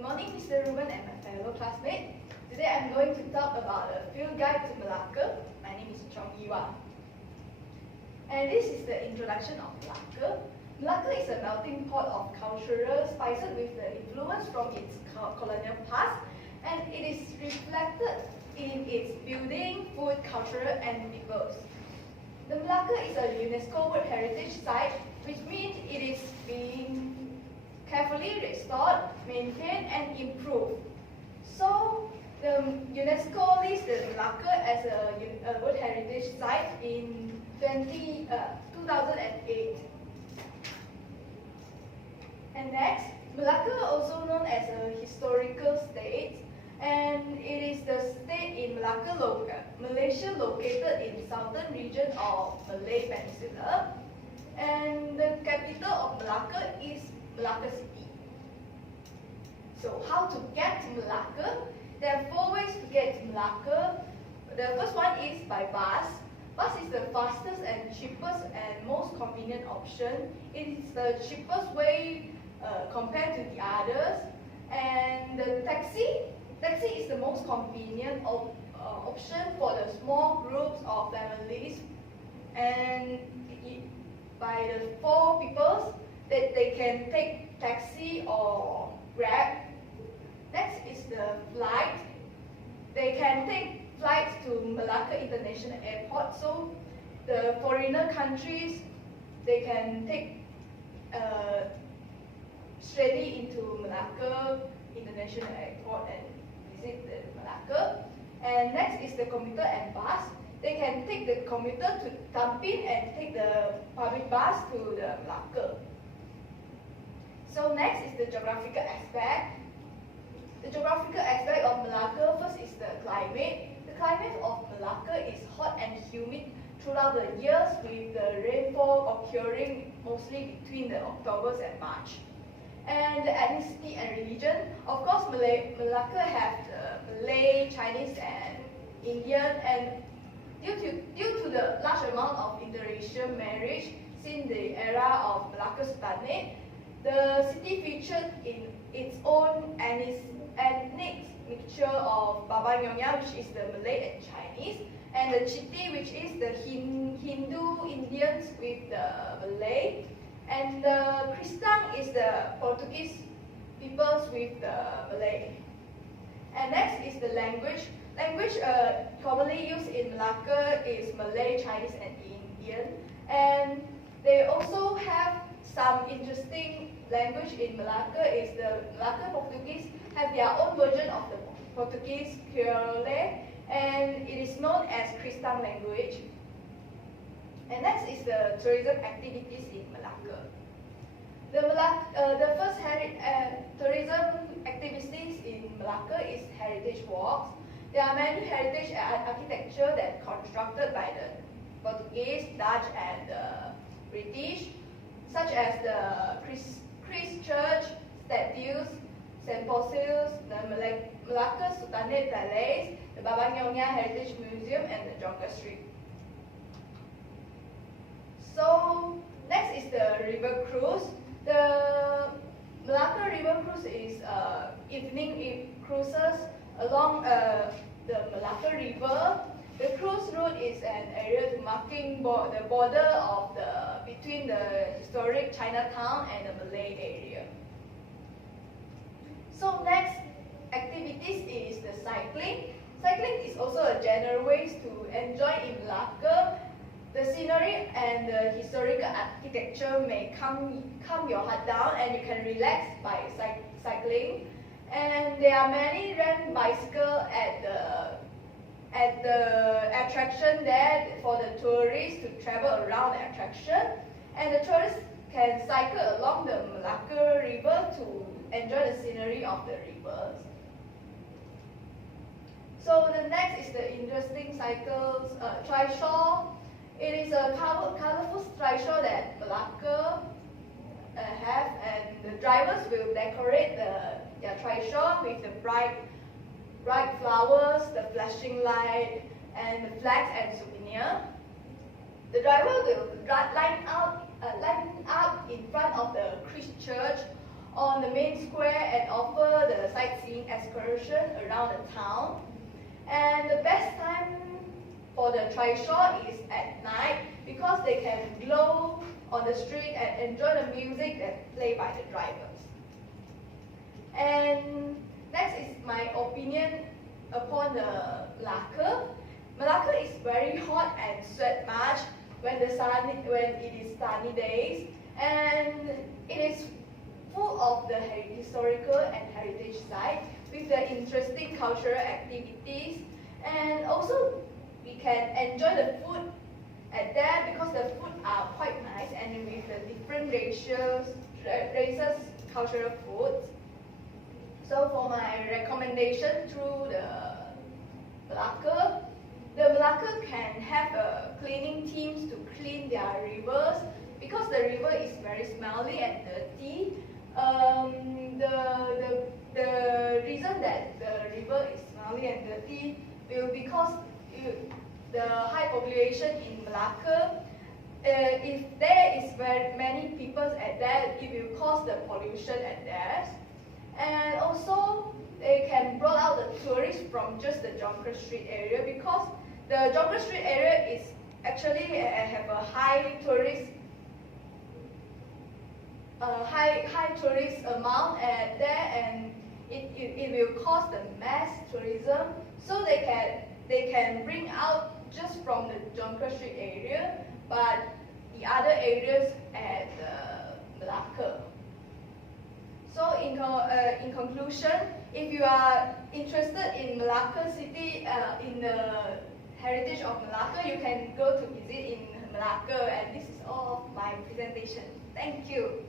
Good morning, Mr. Ruben and my fellow classmates. Today I'm going to talk about a field guide to Malacca. My name is Chong Yiwa. And this is the introduction of Malacca. Malacca is a melting pot of cultural spices with the influence from its colonial past, and it is reflected in its building, food, culture, and peoples. The Malacca is a UNESCO World Heritage Site, which means it is being carefully restored, maintained, and improved. So, the UNESCO listed Malacca as a World Heritage Site in 2008. And next, Malacca, also known as a historical state, and it is the state in Malaysia located in southern region of Malay Peninsula. And the capital of Malacca is Malacca City. So how to get to Malacca? There are 4 ways to get to Malacca. The first one is by bus. Bus is the fastest and cheapest and most convenient option. It is the cheapest way compared to the others. And the taxi is the most convenient option for the small groups of families. And by the 4 people, that they can take taxi or Grab. Next is the flight. They can take flights to Malacca International Airport. So the foreigner countries, they can take straight into Malacca International Airport and visit the Malacca. And next is the commuter and bus. They can take the commuter to Tampin and take the public bus to the Malacca. So next is the geographical aspect. The geographical aspect of Malacca, first is the climate. The climate of Malacca is hot and humid throughout the years, with the rainfall occurring mostly between the October and March. And the ethnicity and religion, of course, Malacca have the Malay, Chinese, and Indian, and due to the large amount of interracial marriage since the era of Malacca Sultanate, the city featured in its own ethnic mixture of Baba Nyonya, which is the Malay and Chinese, and the Chiti, which is the Hindu Indians with the Malay, and the Kristang is the Portuguese peoples with the Malay. And next is the language. Language commonly used in Malacca is Malay, Chinese, and Indian, and they also have some interesting language in Malacca. Is the Malacca Portuguese have their own version of the Portuguese Creole, and it is known as Kristang language. And next is the tourism activities in Malacca. The first tourism activities in Malacca is heritage walks. There are many heritage architecture that constructed by the Portuguese, Dutch, and the British, such as the Christ Church, statues, St. Paul's, the Malacca Sultanate Palace, the Baba Nyonya Heritage Museum, and the Jonker Street. So next is the river cruise. The Malacca river cruise is evening cruises along the Malacca River. The cruise route is an area marking the border of between the historic Chinatown and the Malay area. So next activities is the cycling. Cycling is also a general way to enjoy in Malacca. The scenery and the historical architecture may calm your heart down, and you can relax by cycling. And there are many rent bicycles at the attraction there for the tourists to travel around the attraction, and the tourists can cycle along the Malacca River to enjoy the scenery of the rivers. So the next is the interesting cycles trishaw. It is a colorful trishaw that Malacca have, and the drivers will decorate their trishaw with the bright flowers, the flashing light, and the flags and souvenir. The driver will line up in front of the Christ Church on the main square and offer the sightseeing excursion around the town. And the best time for the trishaw is at night because they can glow on the street and enjoy the music that played by the drivers. And next is my opinion upon the Malacca. Malacca is very hot and sweat much when it is sunny days, and it is full of the historical and heritage sites with the interesting cultural activities, and also we can enjoy the food at there because the food are quite nice and with the different races cultural foods. So for my recommendation through the Malacca can have cleaning teams to clean their rivers because the river is very smelly and dirty. The reason that the river is smelly and dirty will because the high population in Malacca. If there is very many people at there, it will cause the pollution at there. And also, they can brought out the tourists from just the Jonker Street area because the Jonker Street area is actually have a high tourist amount at there, and it will cause the mass tourism. So they can bring out just from the Jonker Street area, but the other areas at Malacca. So in conclusion, if you are interested in Malacca city, in the heritage of Malacca, you can go to visit in Malacca, and this is all of my presentation. Thank you.